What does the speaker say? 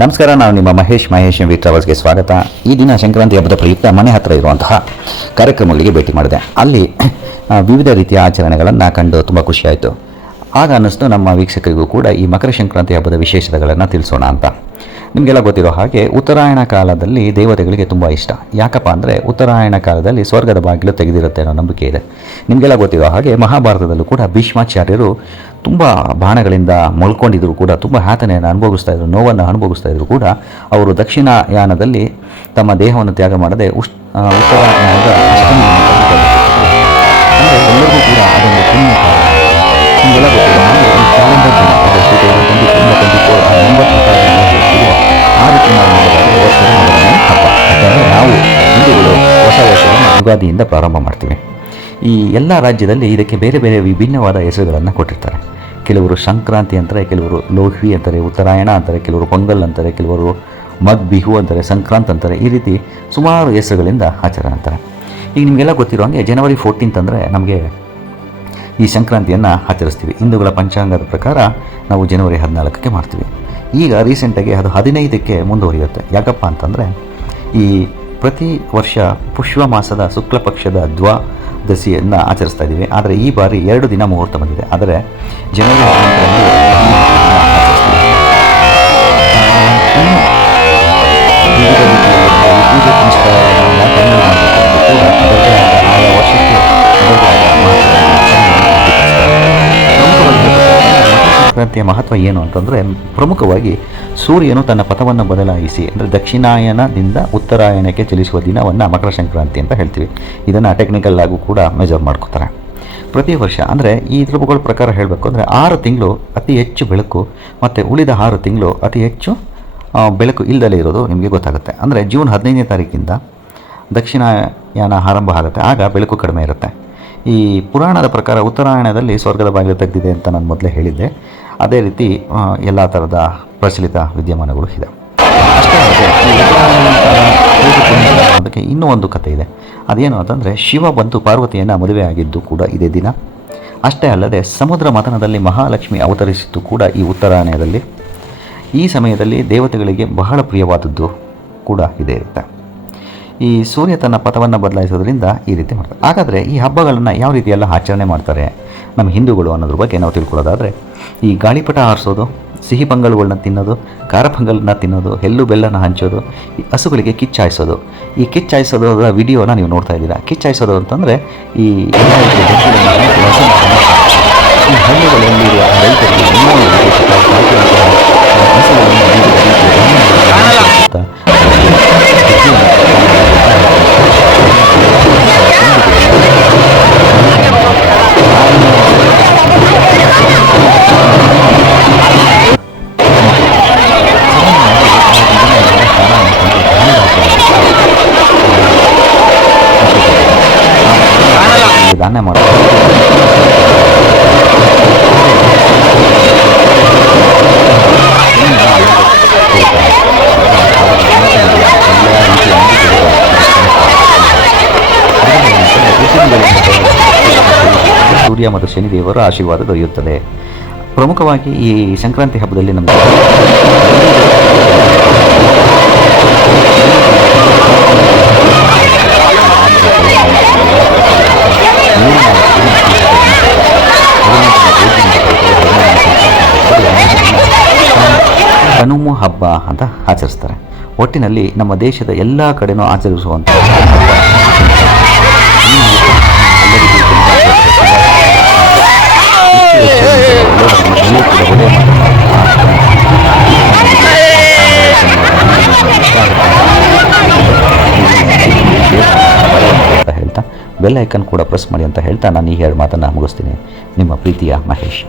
ನಮಸ್ಕಾರ, ನಾನು ನಿಮ್ಮ ಮಹೇಶ್. ಮಹೇಶ್ ವಿ ಟ್ರಾವೆಲ್ಸ್ಗೆ ಸ್ವಾಗತ. ಈ ದಿನ ಸಂಕ್ರಾಂತಿ ಹಬ್ಬದ ಪ್ರಯುಕ್ತ ಮನೆ ಹತ್ತಿರ ಇರುವಂತಹ ಕಾರ್ಯಕ್ರಮಗಳಿಗೆ ಭೇಟಿ ಮಾಡಿದೆ. ಅಲ್ಲಿ ವಿವಿಧ ರೀತಿಯ ಆಚರಣೆಗಳನ್ನು ಕಂಡು ತುಂಬ ಖುಷಿಯಾಯಿತು ಆಗ ಅನ್ನಿಸ್ತು ನಮ್ಮ ವೀಕ್ಷಕರಿಗೂ ಕೂಡ ಈ ಮಕರ ಸಂಕ್ರಾಂತಿ ಹಬ್ಬದ ವಿಶೇಷತೆಗಳನ್ನು ತಿಳಿಸೋಣ ಅಂತ. ನಿಮಗೆಲ್ಲ ಗೊತ್ತಿರೋ ಹಾಗೆ ಉತ್ತರಾಯಣ ಕಾಲದಲ್ಲಿ ದೇವತೆಗಳಿಗೆ ತುಂಬ ಇಷ್ಟ. ಯಾಕಪ್ಪ ಅಂದರೆ ಉತ್ತರಾಯಣ ಕಾಲದಲ್ಲಿ ಸ್ವರ್ಗದ ಬಾಗಿಲು ತೆಗೆದಿರುತ್ತೆ ಅನ್ನೋ ನಂಬಿಕೆ ಇದೆ. ನಿಮಗೆಲ್ಲ ಗೊತ್ತಿರೋ ಹಾಗೆ ಮಹಾಭಾರತದಲ್ಲೂ ಕೂಡ ಭೀಷ್ಮಾಚಾರ್ಯರು ತುಂಬ ಬಾಣಗಳಿಂದ ಮಲ್ಕೊಂಡಿದ್ರು ಕೂಡ, ತುಂಬ ಯಾತನೆಯನ್ನು ಅನುಭವಿಸ್ತಾ ಇದ್ರು, ನೋವನ್ನು ಅನುಭವಿಸ್ತಾ ಇದ್ರು ಕೂಡ, ಅವರು ದಕ್ಷಿಣ ಯಾನದಲ್ಲಿ ತಮ್ಮ ದೇಹವನ್ನು ತ್ಯಾಗ ಮಾಡದೆ ಉಷ್ ಉತ್ತರ ಎಲ್ಲರಿಗೂ ಹೊಸ ವರ್ಷವನ್ನು ಯುಗಾದಿಯಿಂದ ಪ್ರಾರಂಭ ಮಾಡ್ತೀವಿ. ಈ ಎಲ್ಲ ರಾಜ್ಯದಲ್ಲಿ ಇದಕ್ಕೆ ಬೇರೆ ಬೇರೆ ವಿಭಿನ್ನವಾದ ಹೆಸರುಗಳನ್ನು ಕೊಟ್ಟಿರ್ತಾರೆ. ಕೆಲವರು ಸಂಕ್ರಾಂತಿ ಅಂತಾರೆ, ಕೆಲವರು ಲೋಹಿ ಅಂತಾರೆ, ಉತ್ತರಾಯಣ ಅಂತಾರೆ, ಕೆಲವರು ಪೊಂಗಲ್ ಅಂತಾರೆ, ಕೆಲವರು ಮಗ್ ಬಿಹು ಅಂತಾರೆ, ಸಂಕ್ರಾಂತ್ ಅಂತಾರೆ, ಈ ರೀತಿ ಸುಮಾರು ಹೆಸರುಗಳಿಂದ ಆಚರಣೆ ಅಂತಾರೆ. ಈಗ ನಿಮಗೆಲ್ಲ ಗೊತ್ತಿರೋ ಹಾಗೆ ಜನವರಿ ಫೋರ್ಟೀನ್ತ್ ಅಂದರೆ ನಮಗೆ ಈ ಸಂಕ್ರಾಂತಿಯನ್ನು ಆಚರಿಸ್ತೀವಿ. ಹಿಂದೂಗಳ ಪಂಚಾಂಗದ ಪ್ರಕಾರ ನಾವು ಜನವರಿ ಹದಿನಾಲ್ಕಕ್ಕೆ ಮಾಡ್ತೀವಿ. ಈಗ ರೀಸೆಂಟಾಗಿ ಅದು ಹದಿನೈದಕ್ಕೆ ಮುಂದುವರಿಯುತ್ತೆ. ಯಾಕಪ್ಪ ಅಂತಂದರೆ ಈ ಪ್ರತಿ ವರ್ಷ ಪುಷ್ಪ ಮಾಸದ ಶುಕ್ಲ ಪಕ್ಷದ ದ್ವಾದಶಿಯನ್ನು ಆಚರಿಸ್ತಾ ಇದ್ದೀವಿ. ಆದರೆ ಈ ಬಾರಿ ಎರಡು ದಿನ ಮುಹೂರ್ತ ಬಂದಿದೆ. ಆದರೆ ಜನವರಿ ಸಂಕ್ರಾಂತಿಯ ಮಹತ್ವ ಏನು ಅಂತಂದರೆ ಪ್ರಮುಖವಾಗಿ ಸೂರ್ಯನು ತನ್ನ ಪಥವನ್ನು ಬದಲಾಯಿಸಿ, ಅಂದರೆ ದಕ್ಷಿಣಾಯನದಿಂದ ಉತ್ತರಾಯಣಕ್ಕೆ ಚಲಿಸುವ ದಿನವನ್ನು ಮಕರ ಸಂಕ್ರಾಂತಿ ಅಂತ ಹೇಳ್ತೀವಿ. ಇದನ್ನು ಟೆಕ್ನಿಕಲ್ ಆಗು ಕೂಡ ಮೆಜರ್ ಮಾಡ್ಕೋತಾರೆ. ಪ್ರತಿ ವರ್ಷ, ಅಂದರೆ ಈ ಧ್ರುವಗಳ ಪ್ರಕಾರ ಹೇಳಬೇಕು ಅಂದರೆ ಆರು ತಿಂಗಳು ಅತಿ ಹೆಚ್ಚು ಬೆಳಕು ಮತ್ತು ಉಳಿದ ಆರು ತಿಂಗಳು ಅತಿ ಹೆಚ್ಚು ಬೆಳಕು ಇಲ್ಲದಲೇ ಇರೋದು ನಿಮಗೆ ಗೊತ್ತಾಗುತ್ತೆ. ಅಂದರೆ ಜೂನ್ ಹದಿನೈದನೇ ತಾರೀಕಿಂದ ದಕ್ಷಿಣಾಯನ ಆರಂಭ ಆಗುತ್ತೆ, ಆಗ ಬೆಳಕು ಕಡಿಮೆ ಇರುತ್ತೆ. ಈ ಪುರಾಣದ ಪ್ರಕಾರ ಉತ್ತರಾಯಣದಲ್ಲಿ ಸ್ವರ್ಗದ ಬಾಗಿಲು ತೆಗೆದಿದೆ ಅಂತ ನಾನು ಮೊದಲೇ ಹೇಳಿದ್ದೆ. ಅದೇ ರೀತಿ ಎಲ್ಲ ಥರದ ಪ್ರಚಲಿತ ವಿದ್ಯಮಾನಗಳು ಇದೆ. ಅಷ್ಟೇ ಅನ್ನೋದಕ್ಕೆ ಇನ್ನೂ ಒಂದು ಕಥೆ ಇದೆ. ಅದೇನು ಅಂತಂದರೆ, ಶಿವ ಬಂತು ಪಾರ್ವತಿಯನ್ನು ಮದುವೆ ಆಗಿದ್ದು ಕೂಡ ಇದೇ ದಿನ. ಅಷ್ಟೇ ಅಲ್ಲದೆ, ಸಮುದ್ರ ಮಥನದಲ್ಲಿ ಮಹಾಲಕ್ಷ್ಮಿ ಅವತರಿಸಿದ್ದು ಕೂಡ ಈ ಉತ್ತರಾಯಣದಲ್ಲಿ. ಈ ಸಮಯದಲ್ಲಿ ದೇವತೆಗಳಿಗೆ ಬಹಳ ಪ್ರಿಯವಾದದ್ದು ಕೂಡ ಇದೇ ಇರುತ್ತೆ. ಈ ಸೂರ್ಯ ತನ್ನ ಪಥವನ್ನು ಬದಲಾಯಿಸೋದ್ರಿಂದ ಈ ರೀತಿ ಮಾಡ್ತಾರೆ. ಹಾಗಾದರೆ ಈ ಹಬ್ಬಗಳನ್ನು ಯಾವ ರೀತಿ ಎಲ್ಲ ಆಚರಣೆ ಮಾಡ್ತಾರೆ ನಮ್ಮ ಹಿಂದೂಗಳು ಅನ್ನೋದ್ರ ಬಗ್ಗೆ ನಾವು ತಿಳ್ಕೊಳ್ಳೋದಾದರೆ, ಈ ಗಾಳಿಪಟ ಹಾರಿಸೋದು ಸಿಹಿ ಪೊಂಗಲ್ಗಳನ್ನ ತಿನ್ನೋದು, ಖಾರ ಪೊಂಗಲ್ನ ತಿನ್ನೋದು, ಹೆಲ್ಲು ಬೆಲ್ಲನ ಹಂಚೋದು, ಈ ಹಸುಗಳಿಗೆ ಕಿಚ್ಚಾಯಿಸೋದು. ಈ ಕಿಚ್ಚಾಯಿಸೋದರ ವಿಡಿಯೋನ ನೀವು ನೋಡ್ತಾ ಇದ್ದೀರಾ? ಕಿಚ್ಚಾಯಿಸೋದು ಅಂತಂದರೆ ಈ ಧಾನ್ಯ ಮಾಡ್ತಾರೆ ಸೂರ್ಯ ಮತ್ತು ಶನಿದೇವರ ಆಶೀರ್ವಾದ ದೊರೆಯುತ್ತದೆ. ಪ್ರಮುಖವಾಗಿ ಈ ಸಂಕ್ರಾಂತಿ ಹಬ್ಬದಲ್ಲಿ ನಮಗೆ ಹಬ್ಬ ಅಂತ ಆಚರಿಸ್ತಾರೆ. ಒಟ್ಟಿನಲ್ಲಿ ನಮ್ಮ ದೇಶದ ಎಲ್ಲ ಕಡೆನೂ ಆಚರಿಸುವಂಥ ಹೇಳ್ತಾ ಬೆಲ್ ಐಕನ್ ಕೂಡ ಪ್ರೆಸ್ ಮಾಡಿ ಅಂತ ಹೇಳ್ತಾ ನಾನು ಈ ಎರಡು ಮಾತನ್ನು ಮುಗಿಸ್ತೀನಿ. ನಿಮ್ಮ ಪ್ರೀತಿಯ ಮಹೇಶ್.